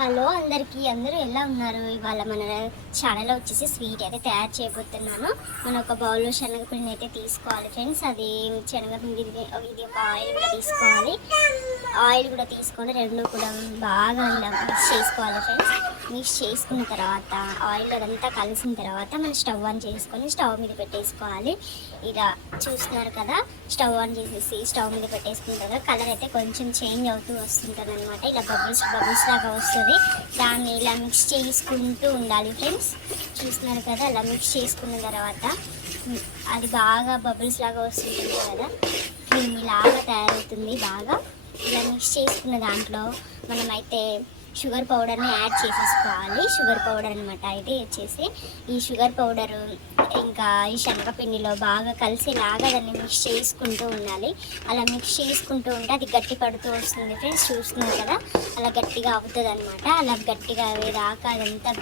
Hello అందరికీ అందరూ ఎలా ఉన్నారు? ఇవాళ మన ఛానల్లో వచ్చేసి స్వీట్ అయితే తయారు చేయబోతున్నాను. మనం ఒక బౌల్లో శనగపిండిని అయితే తీసుకోవాలి ఫ్రెండ్స్ అది శనగపిండి ఇది ఒక ఆయిల్ కూడా తీసుకోవాలి. ఆయిల్ కూడా తీసుకొని రెండు కూడా బాగా ఇలా మిక్స్ చేసుకోవాలి ఫ్రెండ్స్ మిక్స్ చేసుకున్న తర్వాత ఆయిల్ అదంతా కలిసిన తర్వాత మనం స్టవ్ ఆన్ చేసుకొని స్టవ్ మీద పెట్టేసుకోవాలి. ఇలా చూస్తున్నారు కదా స్టవ్ ఆన్ చేసేసి స్టవ్ మీద పెట్టేసుకున్న తర్వాత కలర్ అయితే కొంచెం చేంజ్ అవుతూ వస్తుంటుంది అనమాట ఇలా బబుల్స్ బబుల్స్ లాగా వస్తుంది. దాన్ని ఇలా మిక్స్ చేసుకుంటూ ఉండాలి ఫ్రెండ్స్. చూస్తున్నారు కదా అలా మిక్స్ చేసుకున్న తర్వాత అది బాగా బబుల్స్ లాగా వస్తుంది కదా. క్రీమ్ లాగా తయారవుతుంది బాగా. ఇలా మిక్స్ చేసుకున్న దాంట్లో మనమైతే షుగర్ పౌడర్ని యాడ్ చేసేసుకోవాలి. షుగర్ పౌడర్ అనమాట అయితే వచ్చేసి. ఈ షుగర్ పౌడరు ఇంకా ఈ శనగపిండిలో బాగా కలిసేలాగా దాన్ని మిక్స్ చేసుకుంటూ ఉండాలి. అలా మిక్స్ చేసుకుంటూ ఉంటే అది గట్టి పడుతూ వస్తుంది ఫ్రెండ్స్ చూస్తున్నారు కదా? అలా గట్టిగా అవుతుంది అనమాట అలా గట్టిగా అవేదాకా అదంతా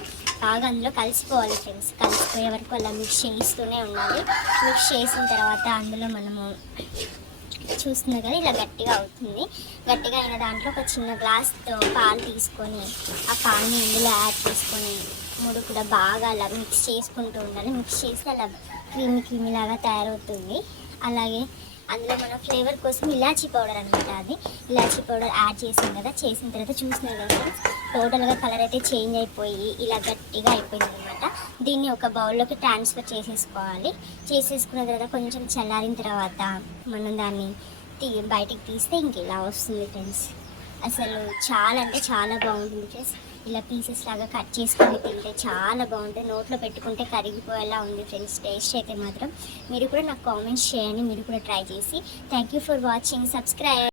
బాగా అందులో కలిసిపోవాలి ఫ్రెండ్స్ కలిసిపోయే వరకు అలా మిక్స్ చేస్తూనే ఉండాలి. మిక్స్ చేసిన తర్వాత అందులో మనము చూస్తున్నారు కదా ఇలా గట్టిగా అవుతుంది. గట్టిగా అయిన దాంట్లో ఒక చిన్న గ్లాస్తో పాలు తీసుకొని ఆ పాలని ఇందులో యాడ్ చేసుకొని మూడు కూడా బాగా అలా మిక్స్ చేసుకుంటూ ఉండాలి. మిక్స్ చేసి అలా క్రీమీ క్రీమీ లాగా తయారవుతుంది. అలాగే అందులో మనం ఫ్లేవర్ కోసం ఇలాచీ పౌడర్ అనమాట అది. ఇలాచీ పౌడర్ యాడ్ చేసాం కదా చేసిన తర్వాత చూసినారు కదా టోటల్గా కలర్ అయితే చేంజ్ అయిపోయి ఇలా గట్టిగా అయిపోయింది అనమాట దీన్ని ఒక బౌల్లోకి ట్రాన్స్ఫర్ చేసేసుకోవాలి. చేసేసుకున్న తర్వాత కొంచెం చల్లారిన తర్వాత మనం దాన్ని తీ బయటికి తీస్తే ఇంక ఇలా వస్తుంది ఫ్రెండ్స్ అసలు చాలా అంటే చాలా బాగుంటుంది ఫ్రెండ్స్ ఇలా పీసెస్ లాగా కట్ చేసుకొని తింటే చాలా బాగుంటుంది. నోట్లో పెట్టుకుంటే కరిగిపోయేలా ఉంది ఫ్రెండ్స్. టేస్ట్ అయితే మాత్రం మీరు కూడా నాకు కామెంట్స్ చేయండి. మీరు కూడా ట్రై చేసి. Thank you for watching. Subscribe